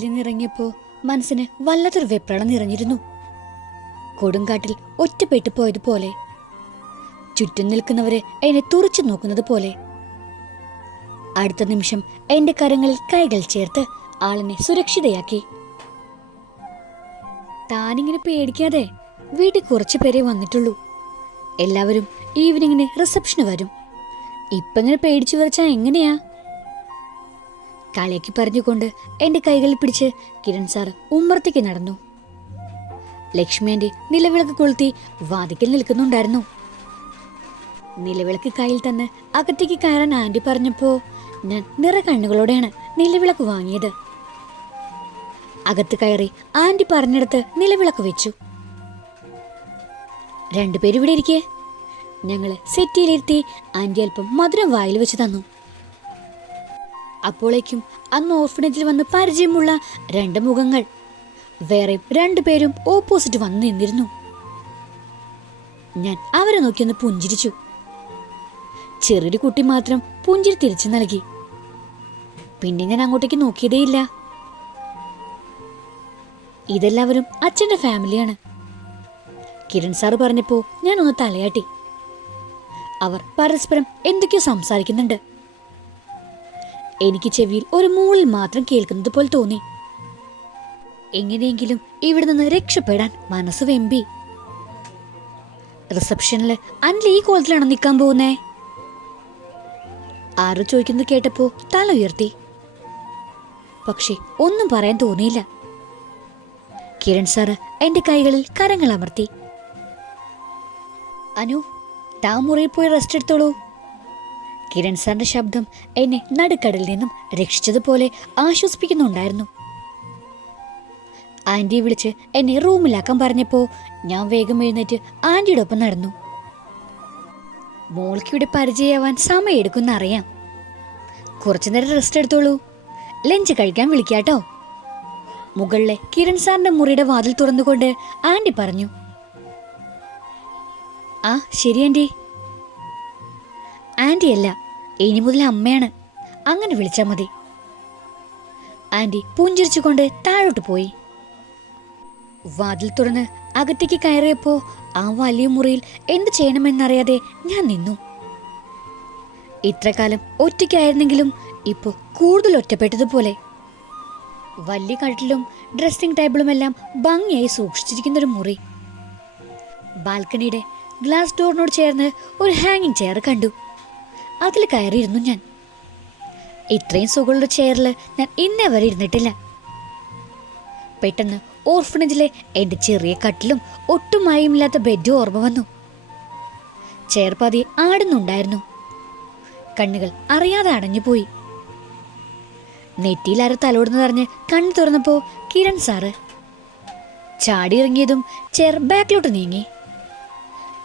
കാറിൽ നിന്നിറങ്ങിയപ്പോ മനസ്സിന് വല്ലാത്തൊരു വെപ്രളം നിറഞ്ഞിരുന്നു. കൊടുങ്കാട്ടിൽ ഒറ്റപ്പെട്ടു പോയതുപോലെ ചുറ്റും നിൽക്കുന്നവരെ എന്നെ തുറച്ചു നോക്കുന്നത് പോലെ. അടുത്ത നിമിഷം എന്റെ കരങ്ങളിൽ കൈകൾ ചേർത്ത് ആളിനെ സുരക്ഷിതയാക്കി. താനിങ്ങനെ പേടിക്കാതെ വീട്ടിൽ കുറച്ചു പേരെ വന്നിട്ടുള്ളൂ. എല്ലാവരും ഈവനിങ്ങിന് റിസപ്ഷന് വരും. ഇപ്പങ്ങനെ പേടിച്ചു വരച്ചാ എങ്ങനെയാ? കളിയാക്കി പറഞ്ഞുകൊണ്ട് എന്റെ കൈകളിൽ പിടിച്ച് കിരൺ സാർ ഉമ്മർത്തേക്ക് നടന്നു. ലക്ഷ്മി ആന്റി നിലവിളക്ക് കൊളുത്തി വാതിക്കൽ നിൽക്കുന്നുണ്ടായിരുന്നു. നിലവിളക്ക് കയ്യിൽ തന്നെ അകത്തേക്ക് കയറാൻ ആന്റി പറഞ്ഞപ്പോ ഞാൻ നിറ കണ്ണുകളോടെയാണ് നിലവിളക്ക് വാങ്ങിയത്. അകത്ത് കയറി ആന്റി പറഞ്ഞെടുത്ത് നിലവിളക്ക് വെച്ചു. രണ്ടുപേരും ഇവിടെ ഇരിക്കേ ഞങ്ങൾ സെറ്റിയിലിരുത്തി ആന്റി അല്പം മധുരം വായിൽ വെച്ച് തന്നു. അപ്പോഴേക്കും അന്ന് ഓർഫനേജിൽ വന്ന് പരിചയമുള്ള രണ്ട് മുഖങ്ങൾ. വേറെ രണ്ടുപേരും ഓപ്പോസിറ്റ് വന്നു നിന്നിരുന്നു. ഞാൻ അവരെ നോക്കിയൊന്ന് പുഞ്ചിരിച്ചു. ചെറിയൊരു കുട്ടി മാത്രം പുഞ്ചിരി തിരിച്ചു നൽകി. പിന്നെ ഞാൻ അങ്ങോട്ടേക്ക് നോക്കിയതേയില്ല. ഇതെല്ലാവരും അച്ഛന്റെ ഫാമിലിയാണ്. കിരൺ സാറ് പറഞ്ഞപ്പോ ഞാനൊന്ന് തലയാട്ടി. അവർ പരസ്പരം എന്തൊക്കെയോ സംസാരിക്കുന്നുണ്ട്. എനിക്ക് ചെവിയിൽ ഒരു മൂളിൽ മാത്രം കേൾക്കുന്നത് പോലെ തോന്നി. എങ്ങനെയെങ്കിലും ഇവിടെ നിന്ന് രക്ഷപ്പെടാൻ മനസ്സ് വെമ്പി. റിസപ്ഷനിൽ അനിൽ ഈ കോലത്തിലാണോ നിൽക്കാൻ പോകുന്നേ? ആരോ ചോദിക്കുന്നത് കേട്ടപ്പോ തല ഉയർത്തി. പക്ഷെ ഒന്നും പറയാൻ തോന്നിയില്ല. കിരൺ സാറ് എന്റെ കൈകളിൽ കരങ്ങൾ അമർത്തി. അനു താ മുറിയിൽ പോയി റെസ്റ്റ് എടുത്തോളൂ. കിരൺ സാറിന്റെ ശബ്ദം എന്നെ നടുക്കടലിൽ നിന്നും രക്ഷിച്ചതുപോലെ ആശ്വസിപ്പിക്കുന്നുണ്ടായിരുന്നു. ആന്റി വിളിച്ച് എന്നെ റൂമിലാക്കാൻ പറഞ്ഞപ്പോ ഞാൻ വേഗം എഴുന്നേറ്റ് ആന്റിയുടെ ഒപ്പം നടന്നു. മോൾക്കിവിടെ പരിചയമാവാൻ സമയമെടുക്കുമെന്ന് അറിയാം. കുറച്ചു നേരം റെസ്റ്റ് എടുത്തോളൂ. ലഞ്ച് കഴിക്കാൻ വിളിക്കാട്ടോ. മുകളിലെ കിരൺ സാറിന്റെ മുറിയുടെ വാതിൽ തുറന്നുകൊണ്ട് ആന്റി പറഞ്ഞു. ആ ശരി ആന്റി അല്ല ഇനി മുതൽ അമ്മയാണ്. അങ്ങനെ വിളിച്ചാൽ മതി. ആന്റി പുഞ്ചിരിച്ചുകൊണ്ട് താഴോട്ട് പോയി. വാതിൽ തുറന്ന് അകത്തേക്ക് കയറിയപ്പോ ആ വലിയ മുറിയിൽ എന്ത് ചെയ്യണമെന്നറിയാതെ ഞാൻ നിന്നു. ഇത്രകാലം ഒറ്റയ്ക്കായിരുന്നെങ്കിലും ഇപ്പോൾ കൂടുതൽ ഒറ്റപ്പെട്ടതുപോലെ. വലിയ കട്ടിലും ഡ്രസ്സിംഗ് ടേബിളുമെല്ലാം ഭംഗിയായി സൂക്ഷിച്ചിരിക്കുന്ന ഒരു മുറി. ബാൽക്കണിയുടെ ഗ്ലാസ് ഡോറിനോട് ചേർന്ന് ഒരു ഹാങ്ങിങ് ചെയർ കണ്ടു. അതിൽ കയറിയിരുന്നു ഞാൻ. ഇത്രയും സുഖമുള്ള ചെയറിൽ ഞാൻ ഇന്നേ വരെ ഇരുന്നിട്ടില്ല. പെട്ടെന്ന് ഓർഫണേജിലെ എന്റെ ചെറിയ കട്ടിലും ഒട്ടും മായമില്ലാത്ത ബെഡും ഓർമ്മ വന്നു. ചേർപ്പാതി പതി ആടുന്നുണ്ടായിരുന്നു. കണ്ണുകൾ അറിയാതെ അടഞ്ഞുപോയി നെറ്റിയിൽ ആരോ തലോടുന്നതറിഞ്ഞ് കണ്ണു തുറന്നപ്പോൾ കിരൺ സാറ് ചാടിയിറങ്ങിയതും ചെയർ ബാക്കിലോട്ട് നീങ്ങി.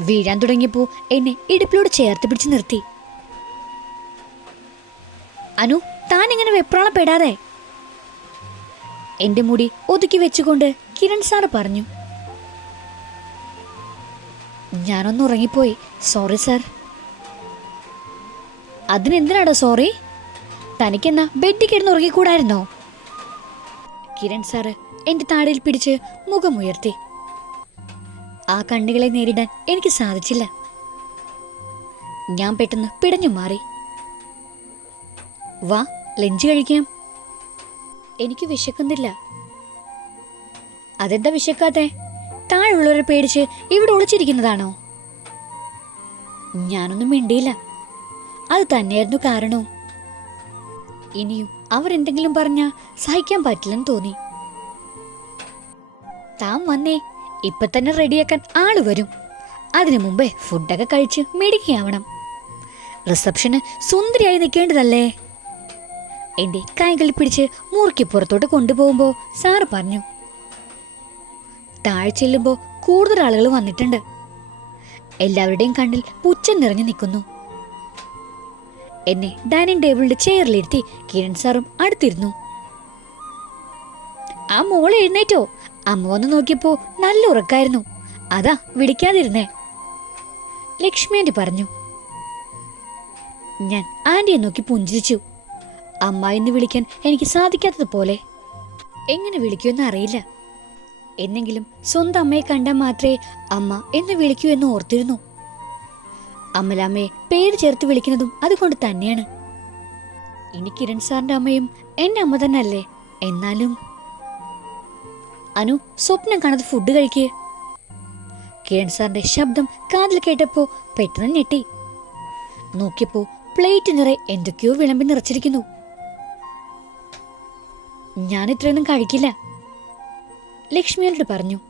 വീഴാൻ തുടങ്ങിയപ്പോൾ എന്നെ ഇടുപ്പിലോട് ചേർത്ത് പിടിച്ച് നിർത്തി. അനു താൻ ഇങ്ങനെ വെപ്രാളപ്പെടാതെ. എന്റെ മുടി ഒതുക്കി വെച്ചുകൊണ്ട് കിരൺ സാർ പറഞ്ഞു. ഞാനൊന്ന് ഉറങ്ങിപ്പോയി. Sorry sir. അതിനെന്തിനാടോ സോറി? തനിക്കെന്നാ ബെഡിൽ കിടന്ന് ഉറങ്ങിക്കൂടായിരുന്നോ? കിരൺ സാറ് എന്റെ താടിയിൽ പിടിച്ച് മുഖമുയർത്തി. ആ കണ്ണുകളെ നേരിടാൻ എനിക്ക് സാധിച്ചില്ല. ഞാൻ പെട്ടെന്ന് പിടഞ്ഞു മാറി വാ ലഞ്ച് കഴിക്കാം. എനിക്ക് വിശക്കുന്നില്ല. അതെന്താ വിശക്കാത്തെ? താഴെയുള്ളവരെ പേടിച്ച് ഇവിടെ ഒളിച്ചിരിക്കുന്നതാണോ? ഞാനൊന്നും മിണ്ടിയില്ല. അത് തന്നെയായിരുന്നു കാരണവും. ഇനിയും അവരെന്തെങ്കിലും പറഞ്ഞാ സഹിക്കാൻ പറ്റില്ലെന്ന് തോന്നി. താൻ വന്നേ ഇപ്പൊ തന്നെ റെഡിയാക്കാൻ ആൾ വരും. അതിനു മുമ്പേ ഫുഡൊക്കെ കഴിച്ച് മിടുക്കിയാവണം. റിസപ്ഷന് സുന്ദരിയായി നിൽക്കേണ്ടതല്ലേ? എന്റെ കൈകൾ പിടിച്ച് മുറുക്കി പുറത്തോട്ട് കൊണ്ടുപോകുമ്പോ സാറ് പറഞ്ഞു താഴെ ചെല്ലുമ്പോ കൂടുതൽ ആളുകൾ വന്നിട്ടുണ്ട്. എല്ലാവരുടെയും കണ്ണിൽ പുച്ഛം നിറഞ്ഞു നിൽക്കുന്നു. എന്നെ ഡൈനിങ് ടേബിളിന്റെ ചെയറിലിരുത്തി കിരൺ സാറും അടുത്തിരുന്നു. ആ മോൾ എഴുന്നേറ്റോ? അമ്മ വന്ന് നോക്കിയപ്പോ നല്ല ഉറക്കായിരുന്നു. അതാ വിളിക്കാതിരുന്നേ. ലക്ഷ്മി ആന്റി പറഞ്ഞു. ഞാൻ ആന്റിയെ നോക്കി പുഞ്ചിരിച്ചു. അമ്മ എന്ന് വിളിക്കാൻ എനിക്ക് സാധിക്കാത്തതുപോലെ. എങ്ങനെ വിളിക്കുമെന്ന് അറിയില്ല. എന്നെങ്കിലും സ്വന്തം അമ്മയെ കണ്ടാൽ മാത്രമേ അമ്മ എന്ന് വിളിക്കൂ എന്ന് ഓർത്തിരുന്നു. അമലാമ്മയെ പേര് ചേർത്ത് വിളിക്കുന്നതും അതുകൊണ്ട് തന്നെയാണ്. ഇനി കിരൺ സാറിന്റെ അമ്മയും എന്റെ അമ്മ തന്നെ അല്ലേ എന്നാലും. അനു സ്വപ്നം കാണാതെ ഫുഡ് കഴിക്കേ. കിരൺ സാറിന്റെ ശബ്ദം കാതിൽ കേട്ടപ്പോ പെട്ടെന്ന് ഞെട്ടി. നോക്കിയപ്പോ പ്ലേറ്റ് നിറയെ എന്തൊക്കെയോ വിളമ്പി നിറച്ചിരിക്കുന്നു. ഞാൻ ഇത്രയൊന്നും കഴിക്കില്ല. ലക്ഷ്മിയോട് പറഞ്ഞു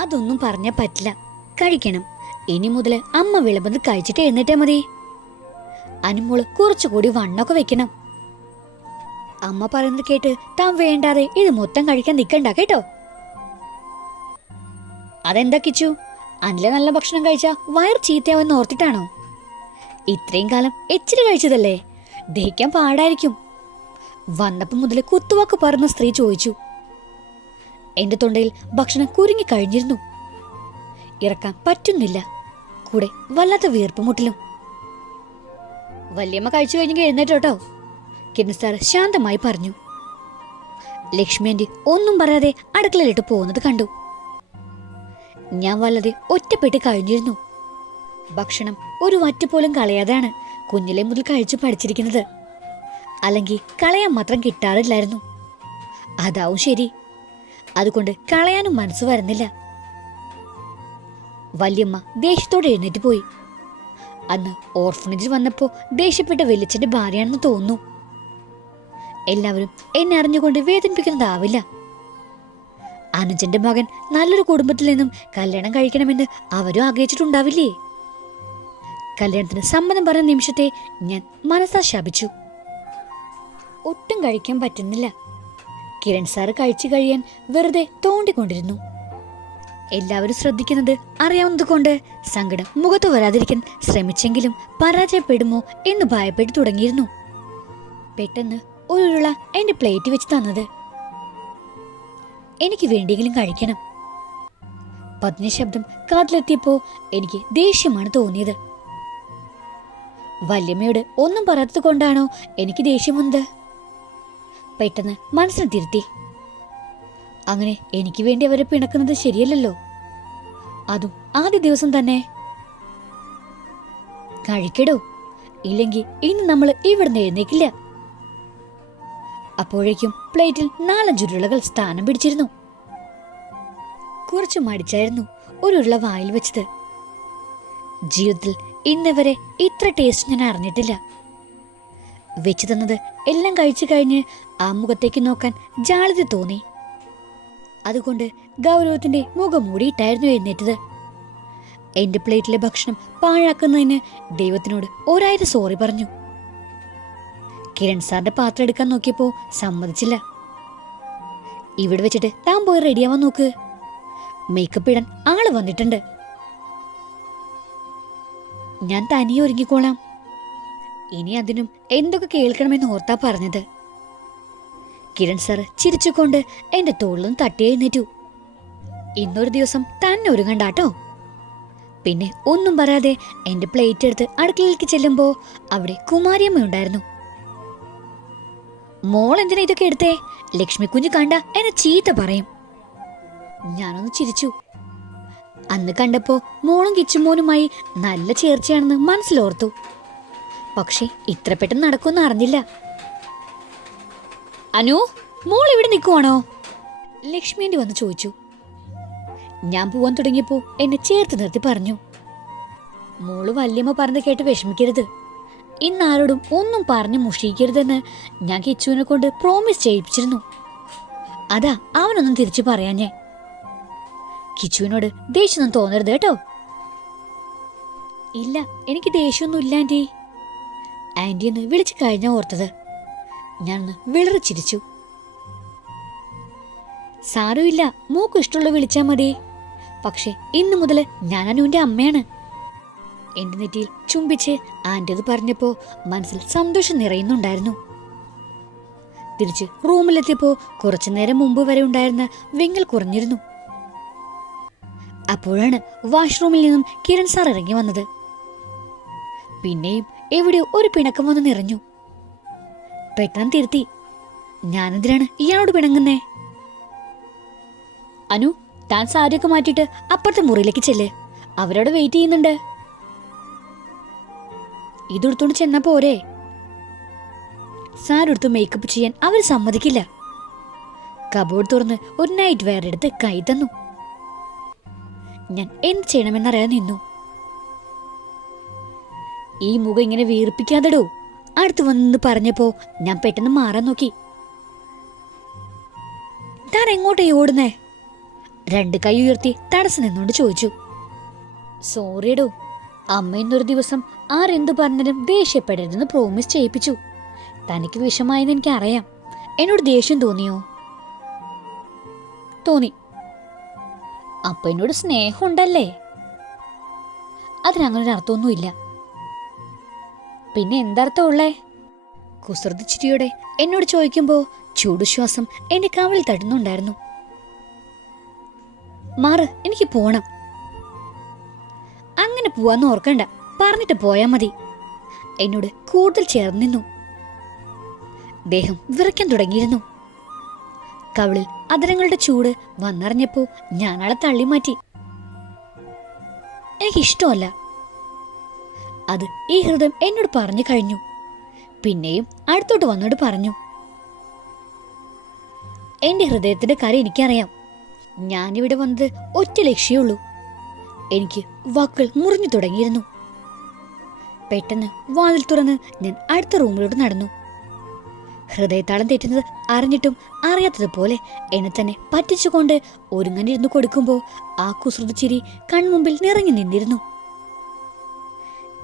അതൊന്നും പറഞ്ഞാ പറ്റില്ല. കഴിക്കണം. ഇനി മുതൽ അമ്മ വിളമ്പത് കഴിച്ചിട്ട് എഴുന്നേറ്റാ മതി. അനുമോൾ കുറച്ചുകൂടി വണ്ണൊക്കെ വെക്കണം. അമ്മ പറയുന്നത് കേട്ട് താൻ വേണ്ടാതെ ഇത് മൊത്തം കഴിക്കാൻ നിക്കണ്ട കേട്ടോ? അതെന്താ കിച്ചു? അനില നല്ല ഭക്ഷണം കഴിച്ച വയർ ചീത്തയാവെന്ന് ഓർത്തിട്ടാണോ? ഇത്രയും കാലം എച്ചിരി കഴിച്ചതല്ലേ? ദഹിക്കാൻ പാടായിരിക്കും. വന്നപ്പം മുതൽ കുത്തുവാക്ക് പറഞ്ഞ സ്ത്രീ ചോദിച്ചു. എന്റെ തൊണ്ടയിൽ ഭക്ഷണം കുരുങ്ങി കഴിഞ്ഞിരുന്നു. ഇറക്കാൻ പറ്റുന്നില്ല. കൂടെ വല്ലാത്ത വീർപ്പുമുട്ടിലും വല്യമ്മ കഴിച്ചു കഴിഞ്ഞെങ്കിൽ എഴുന്നേറ്റോട്ടോ സാർ ശാന്തമായി പറഞ്ഞു. ലക്ഷ്മി ഒന്നും പറയാതെ അടുക്കളയിലിട്ട് പോകുന്നത് കണ്ടു. ഞാൻ വല്ലതെ ഒറ്റപ്പെട്ട് കഴിഞ്ഞിരുന്നു. ഭക്ഷണം ഒരു വറ്റ് പോലും കളയാതെയാണ് കുഞ്ഞിലെ മുതൽ കഴിച്ചു പഠിച്ചിരിക്കുന്നത്. അല്ലെങ്കിൽ കളയാൻ മാത്രം കിട്ടാറില്ലായിരുന്നു. അതാവും ശരി. അതുകൊണ്ട് കളയാനും മനസ്സ് വരുന്നില്ല. വല്യമ്മ ദേഷ്യത്തോടെ എഴുന്നേറ്റ് പോയി. അന്ന് ഓർഫനേജിൽ വന്നപ്പോൾ ദേഷ്യപ്പെട്ട വെല്ലിച്ചന്റെ ഭാര്യയാണെന്ന് തോന്നുന്നു. എല്ലാവരും എന്നെ അറിഞ്ഞുകൊണ്ട് വേദനിപ്പിക്കുന്നതാവില്ല. അനുജന്റെ മകൻ നല്ലൊരു കുടുംബത്തിൽ നിന്നും കല്യാണം കഴിക്കണമെന്ന് അവരും ആഗ്രഹിച്ചിട്ടുണ്ടാവില്ലേ? കല്യാണത്തിന് സമ്മതം പറഞ്ഞ നിമിഷത്തെ ഞാൻ മനസ്സാ ശപിച്ചു ഒട്ടും കഴിക്കാൻ പറ്റുന്നില്ല. കിരൺ സാറ് കഴിച്ചു കഴിയാൻ വെറുതെ തോണ്ടിക്കൊണ്ടിരുന്നു. എല്ലാവരും ശ്രദ്ധിക്കുന്നത് അറിയാവുന്നതുകൊണ്ട് സങ്കടം മുഖത്ത് വരാതിരിക്കാൻ ശ്രമിച്ചെങ്കിലും പരാജയപ്പെടുമോ എന്ന് ഭയപ്പെട്ടു തുടങ്ങിയിരുന്നു. പെട്ടെന്ന് ഒരു ഉരുള എന്റെ പ്ലേറ്റ് വെച്ച് തന്നത്. എനിക്ക് വേണ്ടിയെങ്കിലും കഴിക്കണം. പതിന ശബ്ദം കാതിലെത്തിയപ്പോ എനിക്ക് ദേഷ്യമാണ് തോന്നിയത്. വല്യമ്മയോട് ഒന്നും പറയാത്തത് കൊണ്ടാണോ എനിക്ക് ദേഷ്യം വന്നത്? പെട്ടെന്ന് മനസ്സിൽ തിരുത്തി. അങ്ങനെ എനിക്ക് വേണ്ടി അവരെ പിണക്കുന്നത് ശരിയല്ലല്ലോ. അതും ആദ്യ ദിവസം തന്നെ. കഴിക്കടോ. ഇല്ലെങ്കിൽ ഇന്ന് നമ്മൾ ഇവിടുന്ന് എഴുന്നേക്കില്ല. അപ്പോഴേക്കും പ്ലേറ്റിൽ നാലഞ്ച് ഉരുളകൾ സ്ഥാനം പിടിച്ചിരുന്നു. കുറച്ച് മടിച്ചായിരുന്നു ഒരു ഉരുള വായിൽ വെച്ചത്. ജീവിതത്തിൽ ഇന്നവരെ ഇത്ര ടേസ്റ്റ് ഞാൻ അറിഞ്ഞിട്ടില്ല. വെച്ചു തന്നത് എല്ലാം കഴിച്ചു കഴിഞ്ഞ് ആ മുഖത്തേക്ക് നോക്കാൻ ജാളിത തോന്നി. അതുകൊണ്ട് ഗൗരവത്തിന്റെ മുഖം മൂടിയിട്ടായിരുന്നു എഴുന്നേറ്റത്. എന്റെ പ്ലേറ്റിലെ ഭക്ഷണം പാഴാക്കുന്നതിന് ദൈവത്തിനോട് ഒരായിരം സോറി പറഞ്ഞു. കിരൺ സാറിന്റെ പാത്രം എടുക്കാൻ നോക്കിയപ്പോ സമ്മതിച്ചില്ല. ഇവിടെ വെച്ചിട്ട് താൻ പോയി റെഡിയാവാൻ നോക്ക്. മേക്കപ്പ് ഇടാൻ ആൾ വന്നിട്ടുണ്ട്. ഞാൻ തനിയെ ഒരുങ്ങിക്കോളാം. ഇനി അതിനും എന്തൊക്കെ കേൾക്കണമെന്ന് ഓർത്താ പറഞ്ഞത്. കിരൺ സാർ ചിരിച്ചുകൊണ്ട് എന്റെ തോളിലും തട്ടി എഴുന്നേറ്റു. ഇന്നൊരു ദിവസം തന്നെ ഒരു ഒരുങ്ങണ്ടാട്ടോ. പിന്നെ ഒന്നും പറയാതെ എന്റെ പ്ലേറ്റ് എടുത്ത് അടുക്കളയിലേക്ക് ചെല്ലുമ്പോ അവിടെ കുമാരിയമ്മ ഉണ്ടായിരുന്നു. മോൾ എന്തിനാ ഇതൊക്കെ എടുത്തേ? ലക്ഷ്മി കുഞ്ഞ് കണ്ട എന്നെ ചീത്ത പറയും. ഞാനൊന്ന് ചിരിച്ചു. അന്ന് കണ്ടപ്പോ മോളും കിച്ചുമോനുമായി നല്ല ചേർച്ചയാണെന്ന് മനസ്സിലോർത്തു. പക്ഷെ ഇത്ര പെട്ടെന്ന് നടക്കുമെന്ന് അറിഞ്ഞില്ല. അനു മോൾ ഇവിടെ നിൽക്കുവാണോ? ലക്ഷ്മിയുടെ വന്ന് ചോദിച്ചു. ഞാൻ പോവാൻ തുടങ്ങിയപ്പോ എന്നെ ചേർത്ത് നിർത്തി പറഞ്ഞു. മോൾ വല്യമ്മ പറഞ്ഞ് കേട്ട് വിഷമിക്കരുത്. ഇന്നാരോടും ഒന്നും പറഞ്ഞ് മുഷിക്കരുതെന്ന് ഞാൻ കിച്ചുവിനെ കൊണ്ട് പ്രോമിസ് ചെയ്യിപ്പിച്ചിരുന്നു. അതാ അവനൊന്നും തിരിച്ചു പറയാഞ്ഞേ. കിച്ചുവിനോട് ദേഷ്യമൊന്നും തോന്നരുത് കേട്ടോ. ഇല്ല എനിക്ക് ദേഷ്യമൊന്നും ഇല്ല ആന്റി എന്ന് വിളിച്ചു കഴിഞ്ഞാൽ ഓർത്തത്. ഞാനൊന്ന് വിളറി ചിരിച്ചു. സാരമില്ല മൂക്ക് ഇഷ്ടമുള്ള വിളിച്ചാ മതി. പക്ഷെ ഇന്നു മുതൽ ഞാൻ അനുവിന്റെ അമ്മയാണ്. എന്റെ നെറ്റിയിൽ ചുംബിച്ച് ആന്റി അത് പറഞ്ഞപ്പോ മനസ്സിൽ സന്തോഷം നിറയുന്നുണ്ടായിരുന്നു. തിരിച്ച് റൂമിലെത്തിയപ്പോൾ കുറച്ചു നേരം മുമ്പ് വരെ ഉണ്ടായിരുന്ന വിങ്ങൽ കുറഞ്ഞിരുന്നു. അപ്പോഴാണ് വാഷ്റൂമിൽ നിന്നും കിരൺ സാർ ഇറങ്ങി വന്നത്. പിന്നെയും എവിടെയോ ഒരു പിണക്കം വന്ന് നിറഞ്ഞു. പെട്ടെന്ന് തിരുത്തി ഞാനെന്തിനാണ് ഇയാളോട് പിണങ്ങുന്നേ? അനു താൻ സാരിയൊക്കെ മാറ്റിയിട്ട് അപ്പുറത്തെ മുറിയിലേക്ക് ചെല്ല്. അവരോട് വെയിറ്റ് ചെയ്യുന്നുണ്ട്. ഇതെടുത്തോണ്ട് ചെന്നാ പോരെ? സാരെടുത്ത് മേക്കപ്പ് ചെയ്യാൻ അവർ സമ്മതിക്കില്ല. കബോർഡ് തുറന്ന് ഒരു നൈറ്റ് വെയർ എടുത്ത് കൈ തന്നു. ഞാൻ എന്ത് ചെയ്യണമെന്നറിയാൻ നിന്നു. ഈ മുഖം ഇങ്ങനെ വീർപ്പിക്കാതെടോ. അടുത്ത് വന്ന് പറഞ്ഞപ്പോ ഞാൻ പെട്ടെന്ന് മാറാൻ നോക്കി. താൻ എങ്ങോട്ടേ ഓടുന്നേ? രണ്ട് കൈ ഉയർത്തി തടസ്സം നിന്നോണ്ട് ചോദിച്ചു. സോറിയടോ അമ്മ ഇന്നൊരു ദിവസം ആരെന്തു പറഞ്ഞാലും ദേഷ്യപ്പെടരുതെന്ന് പ്രോമിസ് ചെയ്യിപ്പിച്ചു. തനിക്ക് വിഷമായെന്ന് എനിക്ക് അറിയാം എന്നോട് ദേഷ്യം തോന്നിയോ? തോന്നി. അപ്പ എന്നോട് സ്നേഹമുണ്ടല്ലേ ഉണ്ടല്ലേ? അതിനങ്ങനൊരു അർത്ഥമൊന്നുമില്ല പിന്നെ എന്തർത്ഥം ഉള്ളേ? കുസൃതി ചിരിയോടെ എന്നോട് ചോദിക്കുമ്പോൾ ചൂടുശ്വാസം എന്റെ കവിളിൽ തടുന്നുണ്ടായിരുന്നു മാറ് എനിക്ക് പോണം. അങ്ങനെ പോവാന്ന് ഓർക്കണ്ട. പറഞ്ഞിട്ട് പോയാ മതി. എന്നോട് കൂടുതൽ ചേർന്ന് നിന്നു. ദേഹം വിറയ്ക്കാൻ തുടങ്ങിയിരുന്നു. കവിളിൽ അതരങ്ങളുടെ ചൂട് വന്നറിഞ്ഞപ്പോ ഞാനളെ തള്ളി മാറ്റി എനിക്കിഷ്ടമല്ല. അത് ഈ ഹൃദയം എന്നോട് പറഞ്ഞു കഴിഞ്ഞു. പിന്നെയും അടുത്തോട്ട് വന്നോട് പറഞ്ഞു. എന്റെ ഹൃദയത്തിന്റെ കാര്യം എനിക്കറിയാം. ഞാനിവിടെ വന്നത് ഒറ്റ ലക്ഷ്യമുള്ളൂ എനിക്ക് വാക്കുകൾ മുറിഞ്ഞു തുടങ്ങിയിരുന്നു. പെട്ടെന്ന് വാതിൽ തുറന്ന് ഞാൻ അടുത്ത റൂമിലോട്ട് നടന്നു. ഹൃദയത്താളം തെറ്റുന്നത് അറിഞ്ഞിട്ടും അറിയാത്തതുപോലെ എന്നെ തന്നെ പറ്റിച്ചുകൊണ്ട് ഒരുങ്ങനിരുന്നു കൊടുക്കുമ്പോൾ ആ കുസൃതിച്ചിരി കൺമുമ്പിൽ നിറഞ്ഞു നിന്നിരുന്നു.